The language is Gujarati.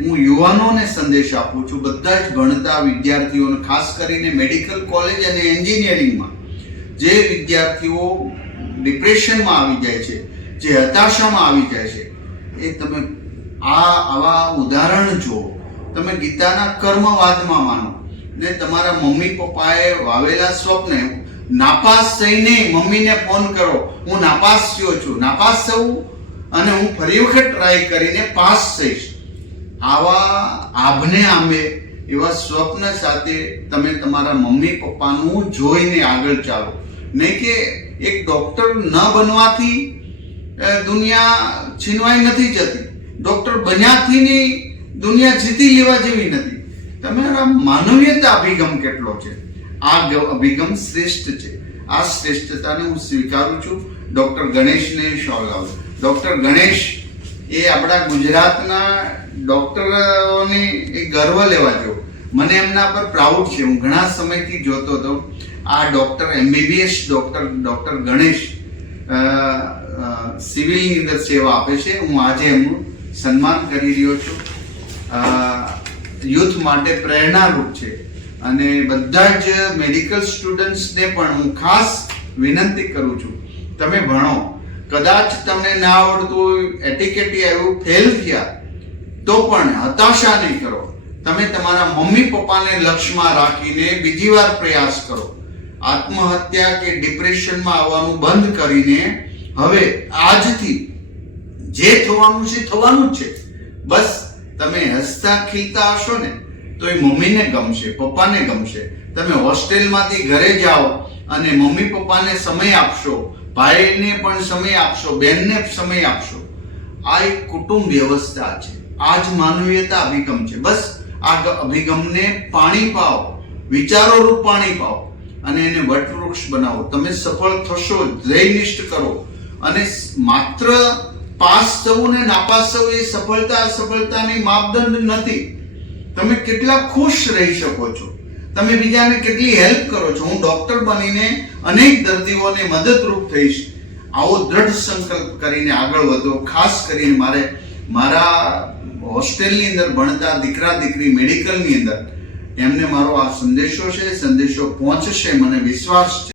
હું યુવાનોને સંદેશ આપું છું, બધા જ ભણતા વિદ્યાર્થીઓને, ખાસ કરીને મેડિકલ કોલેજ અને એન્જિનિયરિંગમાં જે વિદ્યાર્થીઓ ડિપ્રેશનમાં આવી જાય છે, જે હતાશામાં આવી જાય છે, એ તમે આવા ઉદાહરણ જુઓ. તમે ગીતાના કર્મવાદમાં માનો ને તમારા મમ્મી પપ્પાએ વાવેલા સ્વપ્ને નાપાસ થઈને મમ્મીને ફોન કરો, હું નાપાસ થયો છું, નાપાસ થવું અને હું ફરી વખત ટ્રાય કરીને પાસ થઈશ, આવા આભને આંબે એવા સ્વપ્ન સાથે તમે તમારા મમ્મી પપ્પાનું જોઈને આગળ ચાલો. નહીં કે એક ડોક્ટર ન બનવાથી દુનિયા છીનવાઈ નથી જતી, ડોક્ટર બન્યાથી દુનિયા જીતી લેવા જેવી નથી. તમારા માનવીયતા અભિગમ કેટલો છે, આ અભિગમ શ્રેષ્ઠ છે. આ શ્રેષ્ઠતાને હું સ્વીકારું છું. ડોક્ટર ગણેશને શોલ આવું. ડોક્ટર ગણેશ એ આપણા ગુજરાતના ડોક્ટરોની એક ગર્વ લેવા જેવો. મને એમના પર પ્રાઉડ છે. હું ઘણા સમયથી જોતો હતો આ ડોક્ટર MBBS ડોક્ટર ગણેશ સિવિલની અંદર સેવા આપે છે. હું આજે એમનું સન્માન કરી રહ્યો છું. યુથ માટે પ્રેરણારૂપ છે અને બધા જ મેડિકલ સ્ટુડન્ટ્સને પણ હું ખાસ વિનંતી કરું છું, તમે ભણો. કદાચ તમને ના આવડતું હોય, એટીકેટી આવ્યું, ફેલ થયા, તો પણ હતાશા નહીં કરો. તમે તમારા મમ્મી પપ્પાને લક્ષ્યમાં રાખીને બીજી વાર પ્રયાસ કરો. આત્મહત્યા કે ડિપ્રેશનમાં આવવાનું બંધ કરીને હવે આજથી જે થવાનું છે થવાનું જ છે. બસ તમે હસતા ખીલતા હશો ને તો એ મમ્મીને ગમશે, પપ્પાને ગમશે. તમે હોસ્ટેલમાંથી ઘરે જાઓ અને મમ્મી પપ્પાને સમય આપશો, ભાઈને પણ સમય આપશો, બહેનને સમય આપશો. આ એક કુટુંબ વ્યવસ્થા છે. આ જ માનવીયતા અભિગમ છે. બસ આ અભિગમને પાણી પાઓ, વિચારો રૂપ પાણી પાઓ અને એને વટવૃક્ષ બનાવો. તમે સફળ થશો. ધ્યેયનિષ્ઠ કરો. અને માત્ર પાસ થવું ને નાપાસ થવું એ સફળતાની માપદંડ નથી. તમે કેટલા ખુશ રહી શકો છો, તમે બીજાને કેટલી હેલ્પ કરો છો. હું ડોક્ટર બનીને અનેક દર્દીઓને મદદરૂપ થઈશ, આવો દ્રઢ સંકલ્પ કરીને આગળ વધો. ખાસ કરીને મારા હોસ્ટેલની અંદર ભણતા દીકરા દીકરી મેડિકલની અંદર એમને મારો આ સંદેશો છે, સંદેશો પહોંચશે મને વિશ્વાસ છે.